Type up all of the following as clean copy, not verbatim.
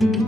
Good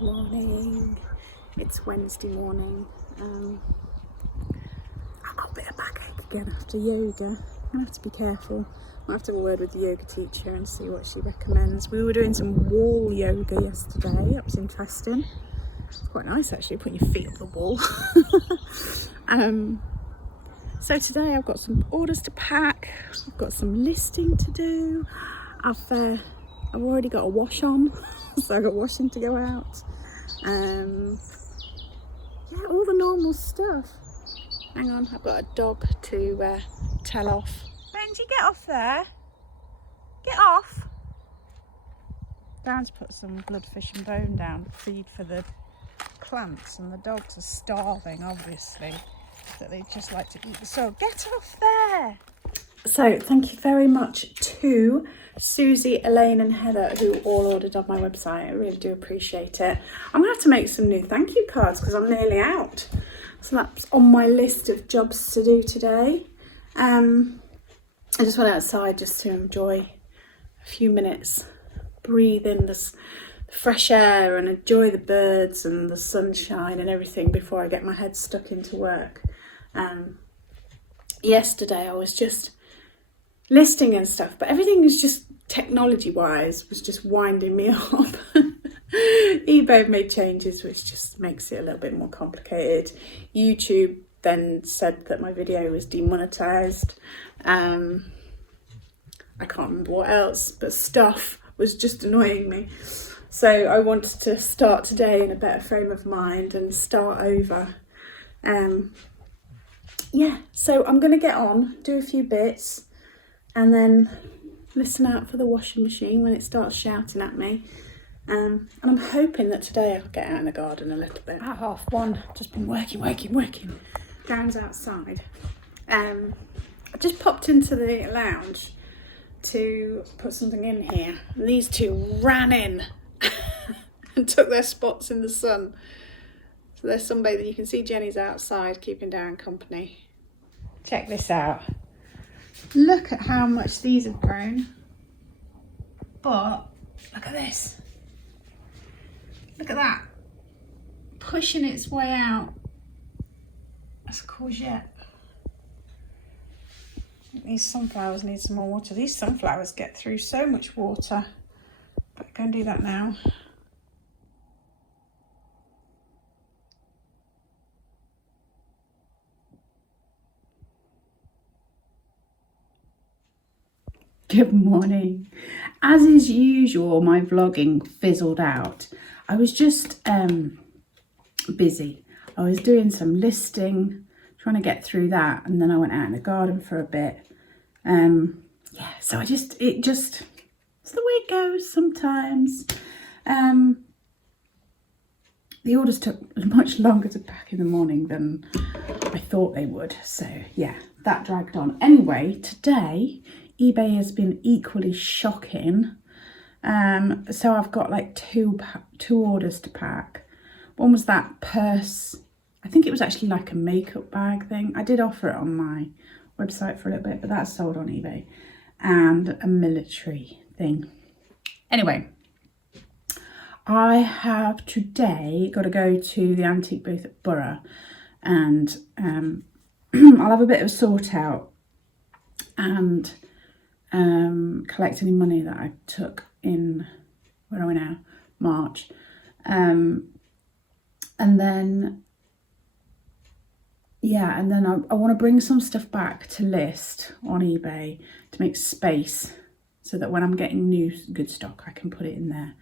morning, it's Wednesday morning. I've got a bit of backache again after yoga. I'm gonna have to be careful. I'll have to have a word with the yoga teacher and see what she recommends. We were doing some wall yoga yesterday, that was interesting. It's quite nice actually, putting your feet up the wall. So today I've got some orders to pack, I've got some listing to do, I've already got a wash on, so I've got washing to go out. Yeah, all the normal stuff. Hang on, I've got a dog to tell off. Benji, get off there. Get off. Darren's put some bloodfish and bone down, feed for the plants, and the dogs are starving, obviously, that they just like to eat the soil. Get off there. So thank you very much to Susie, Elaine and Heather, who all ordered on my website. I really do appreciate it. I'm gonna have to make some new thank you cards because I'm nearly out. So that's on my list of jobs to do today. I just went outside just to enjoy a few minutes, breathe in the fresh air and enjoy the birds and the sunshine and everything before I get my head stuck into work. Yesterday I was just listing and stuff, but everything was just technology wise was just winding me up. eBay made changes which just makes it a little bit more complicated. YouTube then said that my video was demonetized. I can't remember what else, but stuff was just annoying me. So I wanted to start today in a better frame of mind and start over. Yeah, so I'm going to get on, do a few bits, and then listen out for the washing machine when it starts shouting at me. And I'm hoping that today I'll get out in the garden a little bit. At 1:30, just been working. Darren's outside. I just popped into the lounge to put something in here. And these two ran in and took their spots in the sun. So they're sunbathing. You can see Jenny's outside keeping Darren company. Check this out. Look at how much these have grown. But look at this. Look at that. Pushing its way out. That's a courgette. These sunflowers need some more water. These sunflowers get through so much water. But go and do that now. Good morning. As is usual, my vlogging fizzled out. I was just busy. I was doing some listing, trying to get through that, and then I went out in the garden for a bit. Yeah, so it's the way it goes sometimes. The orders took much longer to pack in the morning than I thought they would. So yeah, that dragged on. Anyway, today eBay has been equally shocking. So I've got like two orders to pack. One was that purse. I think it was actually like a makeup bag thing. I did offer it on my website for a little bit, but that's sold on eBay. And a military thing. Anyway, I have today got to go to the antique booth at Borough, and I'll have a bit of a sort out and collect any money that I took in, where are we now? March. And then, yeah, and then I want to bring some stuff back to list on eBay to make space so that when I'm getting new good stock, I can put it in there,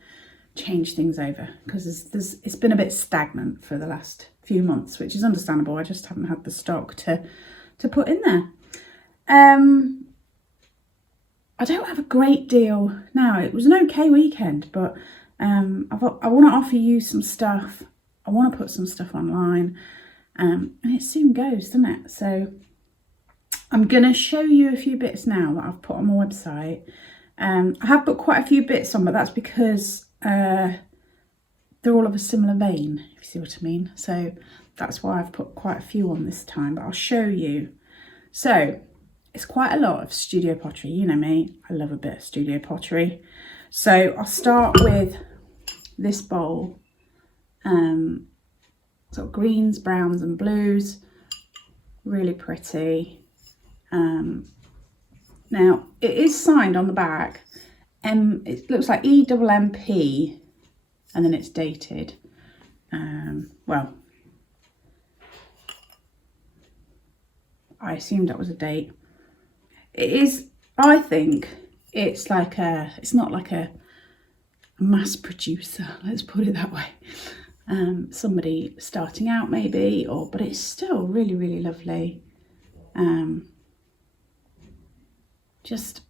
change things over, because it's been a bit stagnant for the last few months, which is understandable. I just haven't had the stock to put in there. I don't have a great deal now. It was an okay weekend, but I want to offer you some stuff. I want to put some stuff online, and it soon goes, doesn't it? So I'm going to show you a few bits now that I've put on my website. I have put quite a few bits on, but that's because they're all of a similar vein, if you see what I mean. So that's why I've put quite a few on this time, but I'll show you. So it's quite a lot of studio pottery. You know me, I love a bit of studio pottery. So I'll start with this bowl. Sort of greens, browns and blues. Really pretty. Now, it is signed on the back. It looks like EMMP, and then it's dated. Well, I assumed that was a date. It is, I think, it's not like a mass producer, let's put it that way. Somebody starting out maybe, but it's still really, really lovely. Just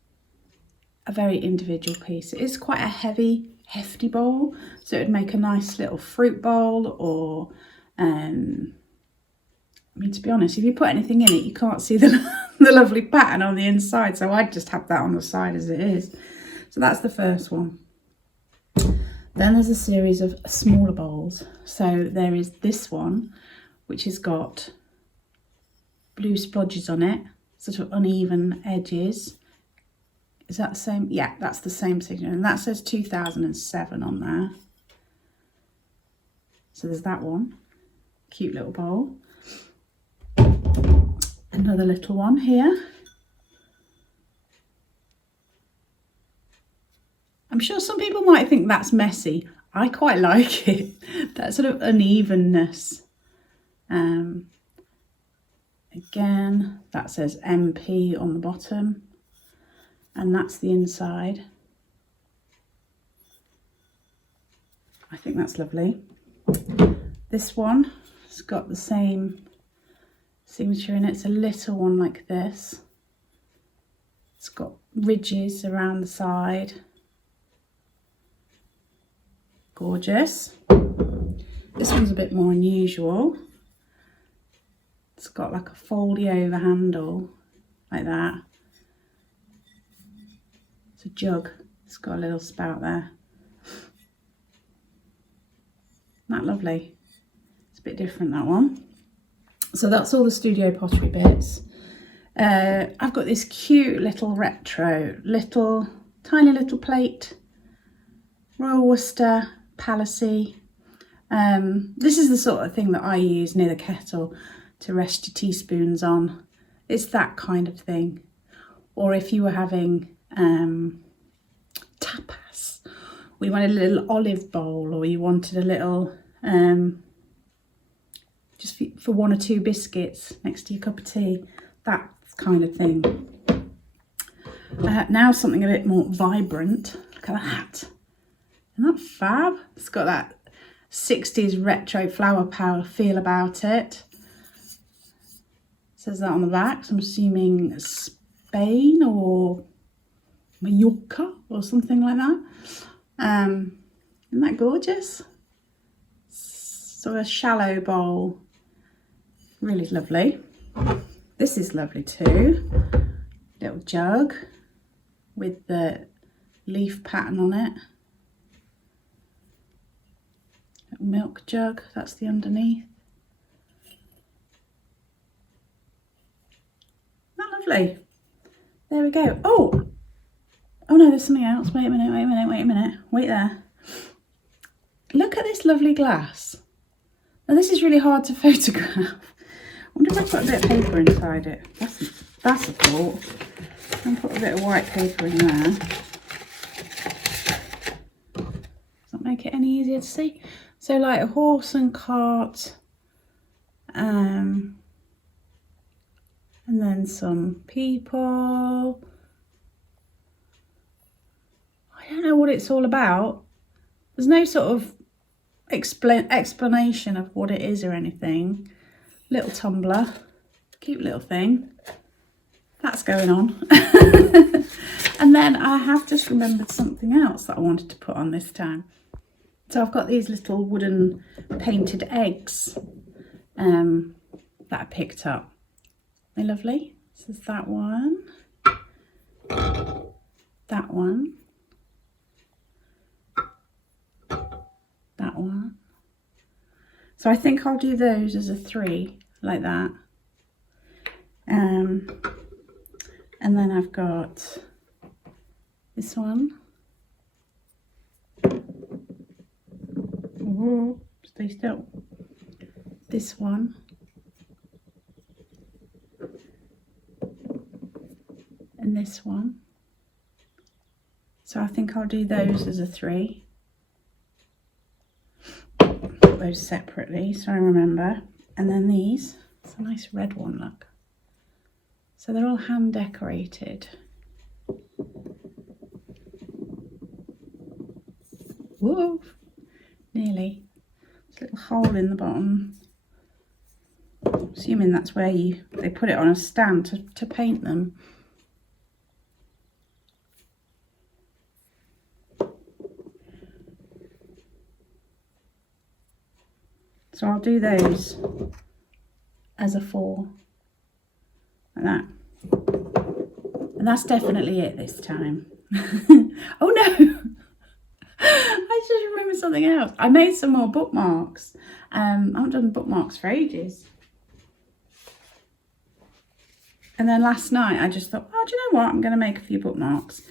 a very individual piece. It is quite a heavy, hefty bowl, so it would make a nice little fruit bowl, or I mean, to be honest, if you put anything in it, you can't see the lovely pattern on the inside, so I'd just have that on the side as it is. So that's the first one. Then there's a series of smaller bowls. So there is this one, which has got blue splodges on it, sort of uneven edges. Is that the same? Yeah, that's the same signature. And that says 2007 on there. So there's that one. Cute little bowl. Another little one here. I'm sure some people might think that's messy. I quite like it. That sort of unevenness. Again, that says MP on the bottom. And that's the inside. I think that's lovely. This one has got the same signature in it. It's a little one like this. It's got ridges around the side. Gorgeous. This one's a bit more unusual. It's got like a foldy over handle, like that. It's a jug. It's got a little spout there. Isn't that lovely? It's a bit different, that one. So that's all the studio pottery bits. I've got this cute little retro, tiny little plate. Royal Worcester, Palissy. This is the sort of thing that I use near the kettle to rest your teaspoons on. It's that kind of thing. Or if you were having tapas or you wanted a little olive bowl, or you wanted a little, just for 1 or 2 biscuits next to your cup of tea, that kind of thing. Now something a bit more vibrant. Look at that. Isn't that fab? It's got that 60s retro flower power feel about it. Says that on the back, so I'm assuming Spain or Mallorca or something like that. Isn't that gorgeous? Sort of a shallow bowl. Really lovely. This is lovely too. Little jug with the leaf pattern on it. Little milk jug, that's the underneath. Isn't that lovely? There we go. Oh no, there's something else. Wait a minute. Wait there. Look at this lovely glass. Now this is really hard to photograph. I wonder if I put a bit of paper inside it. That's a thought. And put a bit of white paper in there. Does that make it any easier to see? So like a horse and cart, and then some people. I don't know what it's all about. There's no sort of explanation of what it is or anything. Little tumbler, cute little thing. That's going on. And then I have just remembered something else that I wanted to put on this time. So I've got these little wooden painted eggs that I picked up. They're lovely. This is that one. That one. That one. So I think I'll do those as a 3, like that. And then I've got this one. Ooh, stay still. This one. And this one. So I think I'll do those as a 3. Put those separately so I remember. And then these. It's a nice red one, look. So they're all hand decorated. Whoa, nearly. There's a little hole in the bottom. Assuming that's where they put it on a stand to paint them. So I'll do those as a 4. Like that. And that's definitely it this time. Oh no! I just remembered something else. I made some more bookmarks. I haven't done bookmarks for ages. And then last night I just thought, oh, do you know what? I'm going to make a few bookmarks.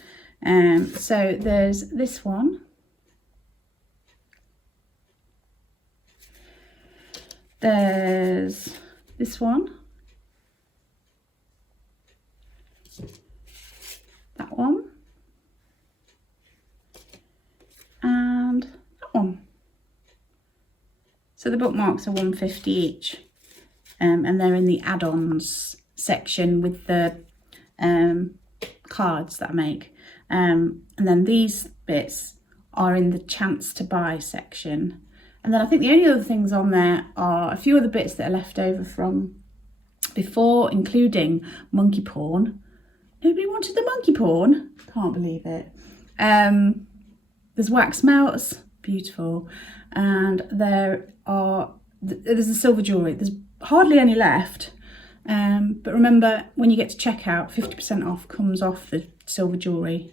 So there's this one. There's this one. That one. And that one. So the bookmarks are £1.50 each. And they're in the add-ons section with the cards that I make. And then these bits are in the chance to buy section. And then I think the only other things on there are a few other bits that are left over from before, including monkey porn. Nobody wanted the monkey porn. Can't believe it. There's wax melts, beautiful. And there's the silver jewellery. There's hardly any left. But remember, when you get to checkout, 50% off comes off the silver jewellery.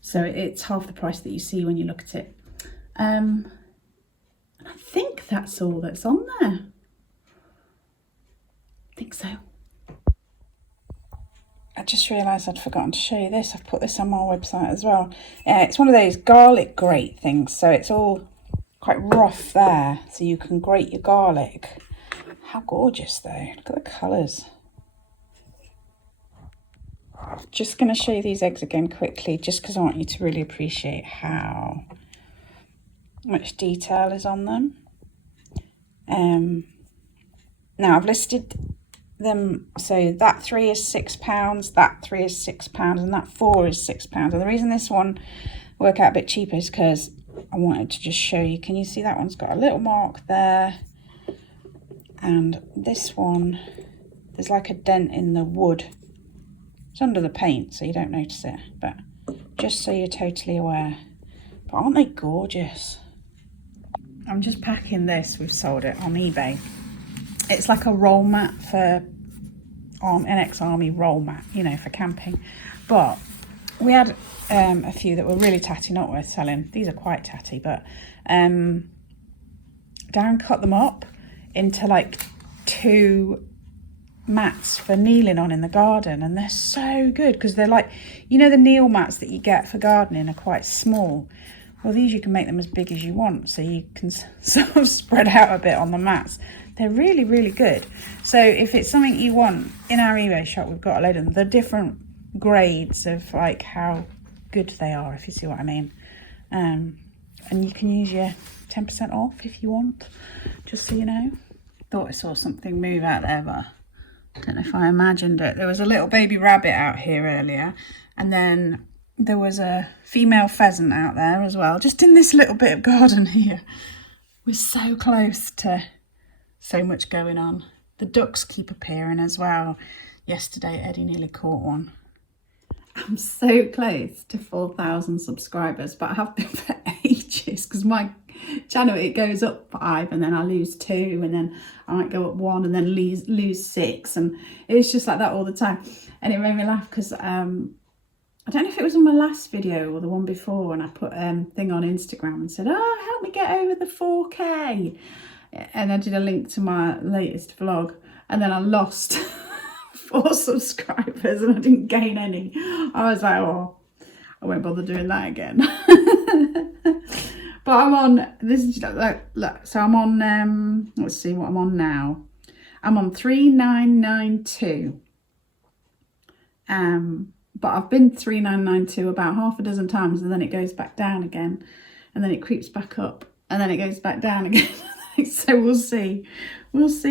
So it's half the price that you see when you look at it. And I think that's all that's on there. I think so. I just realised I'd forgotten to show you this. I've put this on my website as well. It's one of those garlic grate things. So it's all quite rough there. So you can grate your garlic. How gorgeous though. Look at the colours. Just going to show you these eggs again quickly, just because I want you to really appreciate how much detail is on them. Now I've listed them, so that 3 is £6, that 3 is £6, and that 4 is £6. And the reason this one worked out a bit cheaper is because I wanted to just show you. Can you see that one's got a little mark there? And this one, there's like a dent in the wood. It's under the paint, so you don't notice it, but just so you're totally aware. But aren't they gorgeous? I'm just packing this. We've sold it on eBay. It's like a roll mat for an ex-army roll mat, you know, for camping. But we had a few that were really tatty, not worth selling. These are quite tatty, but Darren cut them up into like 2 mats for kneeling on in the garden, and they're so good because they're like, you know, the kneel mats that you get for gardening are quite small. Well, these you can make them as big as you want, so you can sort of spread out a bit on the mats. They're really, really good. So if it's something you want, in our eBay shop, we've got a load of them. They're different grades of like how good they are, if you see what I mean. And you can use your 10% off if you want, just so you know. Thought I saw something move out there, but I don't know if I imagined it. There was a little baby rabbit out here earlier, and then there was a female pheasant out there as well, just in this little bit of garden here. We're so close to so much going on. The ducks keep appearing as well. Yesterday, Eddie nearly caught one. I'm so close to 4,000 subscribers, but I have been for ages because my channel, it goes up 5 and then I lose 2 and then I might go up 1 and then lose 6, and it's just like that all the time. And it made me laugh because I don't know if it was on my last video or the one before, and I put a thing on Instagram and said, oh, help me get over the 4K. And I did a link to my latest vlog, and then I lost 4 subscribers and I didn't gain any. I was like, oh, I won't bother doing that again. But I'm on, this is look, so I'm on, let's see what I'm on now. I'm on 3992. But I've been 3992 about half a dozen times, and then it goes back down again, and then it creeps back up, and then it goes back down again. So we'll see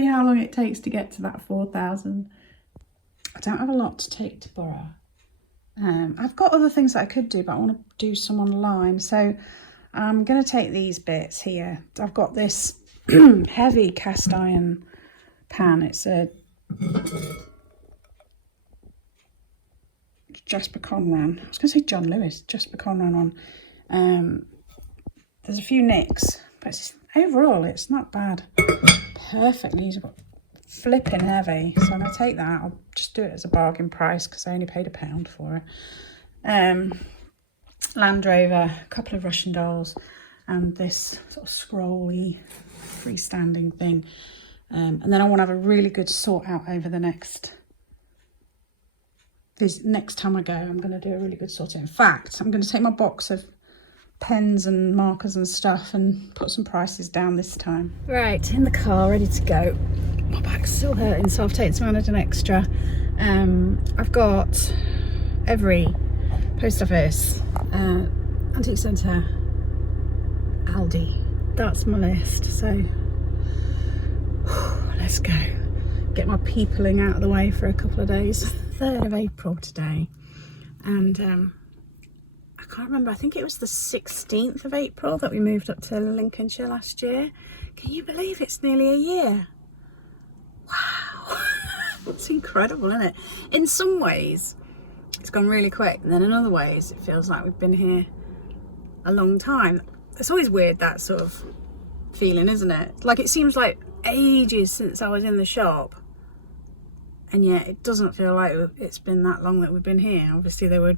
how long it takes to get to that 4,000. I don't have a lot to take to Borough. I've got other things that I could do, but I want to do some online, so I'm going to take these bits here. I've got this heavy cast iron pan. It's a Jasper Conran. I was going to say John Lewis, Jasper Conran one. There's a few nicks, but overall it's not bad. Perfectly usable. Flipping heavy, so I'm going to take that. I'll just do it as a bargain price because I only paid £1 for it. Land Rover, a couple of Russian dolls, and this sort of scrolly freestanding thing. And then I want to have a really good sort out over the next time I go. I'm going to do a really good sort out. In fact, I'm going to take my box of pens and markers and stuff and put some prices down this time. Right, in the car, ready to go. My back's still hurting, so I've taken some Amazon Extra. I've got every post office, antique centre, Aldi. That's my list, so let's go. Get my peopling out of the way for a couple of days. 3rd of April today, and I can't remember, I think it was the 16th of April that we moved up to Lincolnshire last year. Can you believe it's nearly a year? Wow. It's incredible, isn't it? In some ways it's gone really quick, and then in other ways it feels like we've been here a long time. It's always weird, that sort of feeling, isn't it? Like, it seems like ages since I was in the shop, and yet it doesn't feel like it's been that long that we've been here. Obviously there were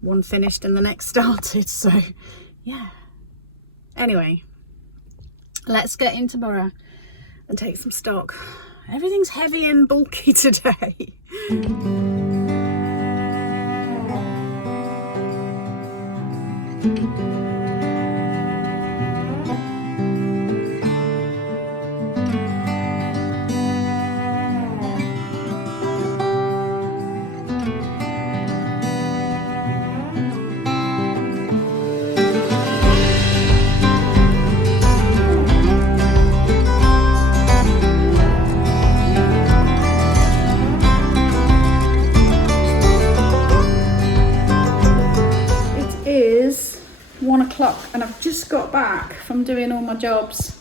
one finished and the next started, so yeah. Anyway, let's get into Borough and take some stock. Everything's heavy and bulky today. 1 o'clock and I've just got back from doing all my jobs.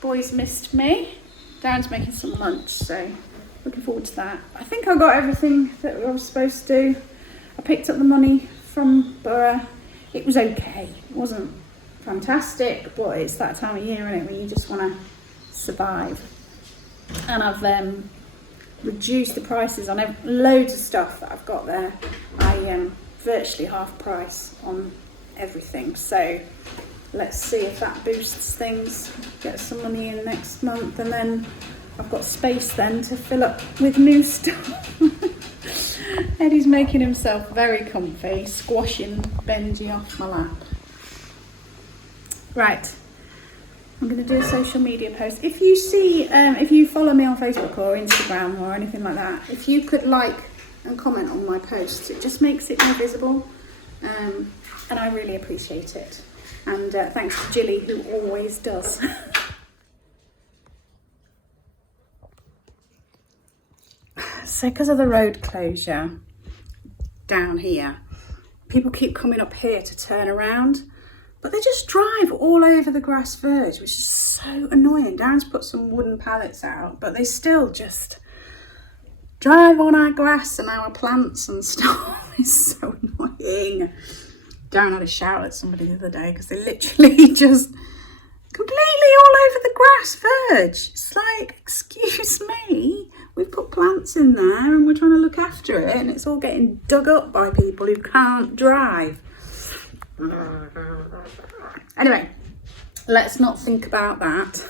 Boys missed me. Darren's making some lunch, so looking forward to that. I think I got everything that I was supposed to do. I picked up the money from Borough. It was okay. It wasn't fantastic, but it's that time of year, isn't it, when you just want to survive. And I've reduced the prices on loads of stuff that I've got there. I virtually half price on everything, so let's see if that boosts things, get some money in next month, and then I've got space then to fill up with new stuff. Eddie's making himself very comfy, squashing Benji off my lap. Right, I'm going to do a social media post. If you see, if you follow me on Facebook or Instagram or anything like that, if you could like and comment on my posts, it just makes it more visible, and I really appreciate it. And thanks to Jilly, who always does. So because of the road closure down here, people keep coming up here to turn around, but they just drive all over the grass verge, which is so annoying. Darren's put some wooden pallets out, but they still just drive on our grass and our plants and stuff. It's so annoying. Darren had a shout at somebody the other day because they literally just completely all over the grass verge. It's like, excuse me, we've put plants in there and we're trying to look after it, and it's all getting dug up by people who can't drive. Anyway, let's not think about that.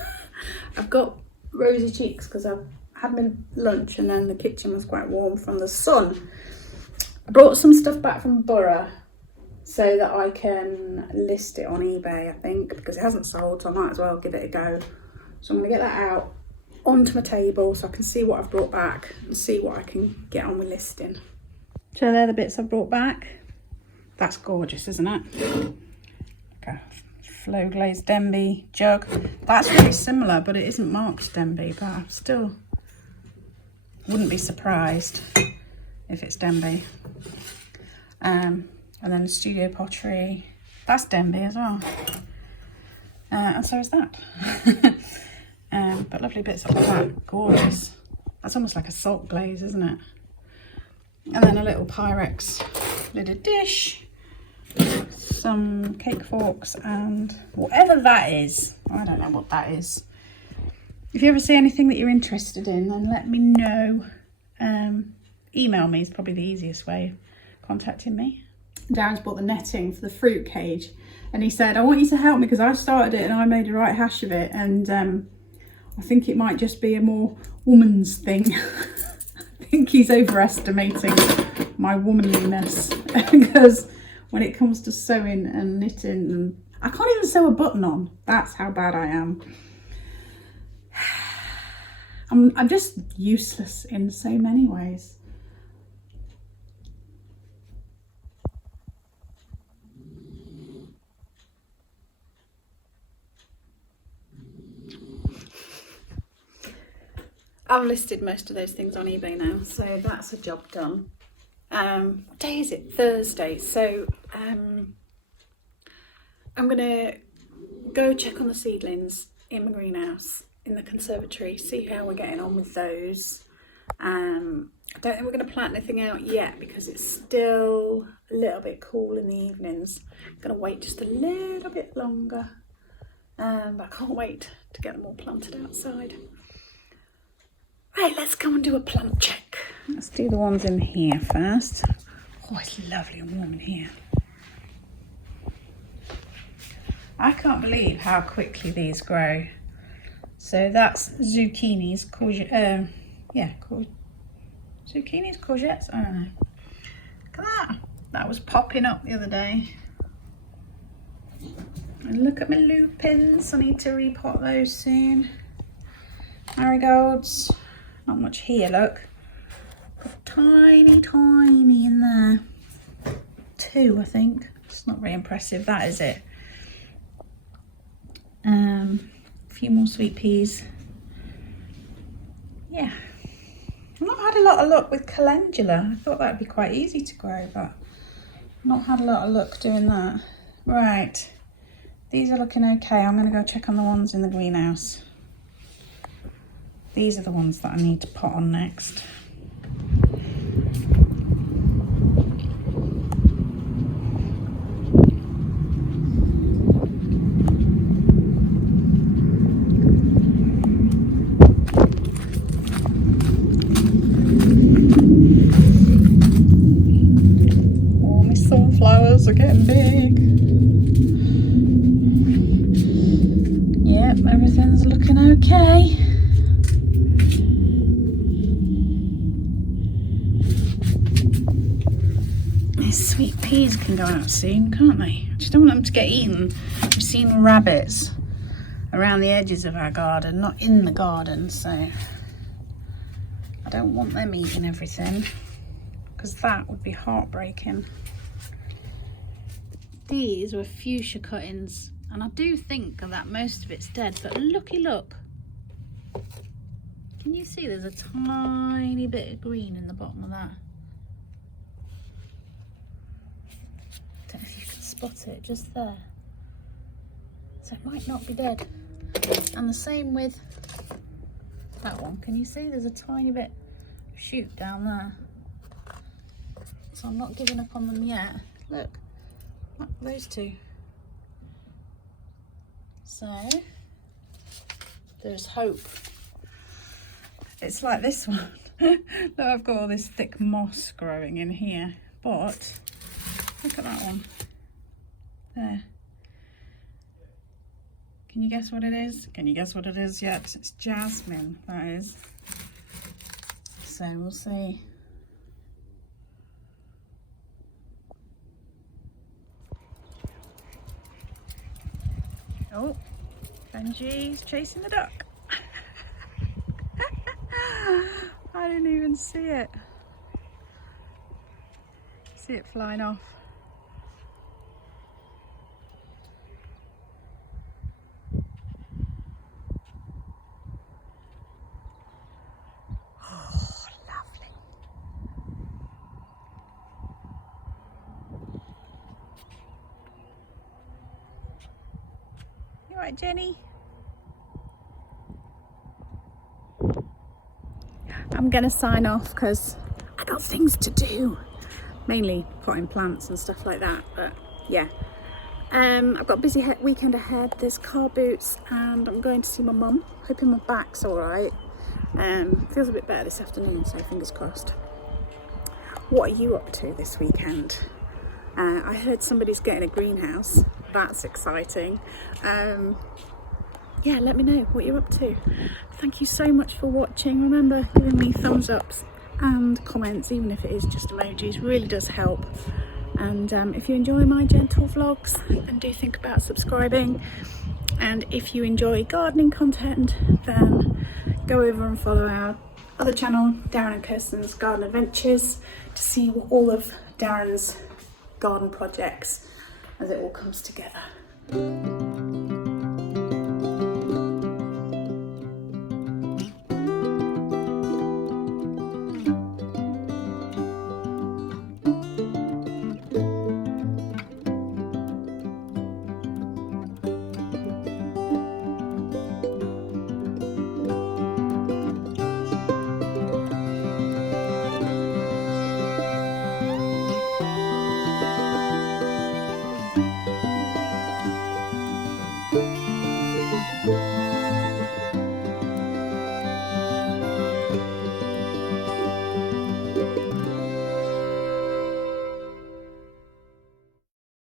I've got rosy cheeks because I've had my lunch and then the kitchen was quite warm from the sun. I brought some stuff back from Borough so that I can list it on eBay, I think, because it hasn't sold, so I might as well give it a go. So I'm going to get that out onto my table so I can see what I've brought back and see what I can get on with listing. So they're the bits I've brought back. That's gorgeous, isn't it? Like a flow glazed Denby jug. That's really similar, but it isn't marked Denby, but I still wouldn't be surprised if it's Denby. And then the studio pottery, that's Denby as well. And so is that. But lovely bits like that, gorgeous. That's almost like a salt glaze, isn't it? And then a little Pyrex lidded dish, some cake forks, and whatever that is. I don't know what that is. If you ever see anything that you're interested in, then let me know. Email me is probably the easiest way of contacting me. Darren's bought the netting for the fruit cage, and he said, I want you to help me because I started it and I made a right hash of it, and I think it might just be a more woman's thing. I think he's overestimating my womanliness because when it comes to sewing and knitting, and I can't even sew a button on. That's how bad I am. I'm just useless in so many ways. I've listed most of those things on eBay now, so that's a job done. What day is it? Thursday. So I'm going to go check on the seedlings in my greenhouse, in the conservatory, see how we're getting on with those. I don't think we're going to plant anything out yet because it's still a little bit cool in the evenings. I'm going to wait just a little bit longer, but I can't wait to get them all planted outside. Right, let's go and do a plant check. Let's do the ones in here first. Oh, it's lovely and warm in here. I can't believe how quickly these grow. So that's zucchinis, zucchinis, courgettes, I don't know. Look at that. That was popping up the other day. And look at my lupins. I need to repot those soon. Marigolds. Not much here, look. Got tiny in there. 2, I think. It's not very impressive, that is it. A few more sweet peas. Yeah. I've not had a lot of luck with calendula. I thought that would be quite easy to grow, but I've not had a lot of luck doing that. Right, these are looking okay. I'm going to go check on the ones in the greenhouse. These are the ones that I need to pot on next. Oh, my sunflowers are getting big. Yep, everything's looking okay. These sweet peas can go out soon, can't they? I just don't want them to get eaten. We've seen rabbits around the edges of our garden, not in the garden, so I don't want them eating everything, because that would be heartbreaking. These were fuchsia cuttings, and I do think that most of it's dead, but looky look. Can you see there's a tiny bit of green in the bottom of that? Don't know if you can spot it, just there. So it might not be dead. And the same with that one. Can you see there's a tiny bit of shoot down there? So I'm not giving up on them yet. Look, those two. So there's hope. It's like this one. Look, I've got all this thick moss growing in here, but look at that one. There. Can you guess what it is? Can you guess what it is yet? It's jasmine, that is. So we'll see. Oh, Benji's chasing the duck. I didn't even see it. See it flying off. Oh, lovely. You all right, Jenny? I'm gonna sign off because I got things to do, mainly potting plants and stuff like that, but yeah. I've got a busy weekend ahead. There's car boots and I'm going to see my mum, hoping my back's alright. Feels a bit better this afternoon, so fingers crossed. What are you up to this weekend? I heard somebody's getting a greenhouse. That's exciting. Yeah, let me know what you're up to. Thank you so much for watching. Remember giving me thumbs ups and comments, even if it is just emojis, really does help. And if you enjoy my gentle vlogs, then do think about subscribing. And if you enjoy gardening content, then go over and follow our other channel, Darren and Kirsten's Garden Adventures, to see all of Darren's garden projects as it all comes together.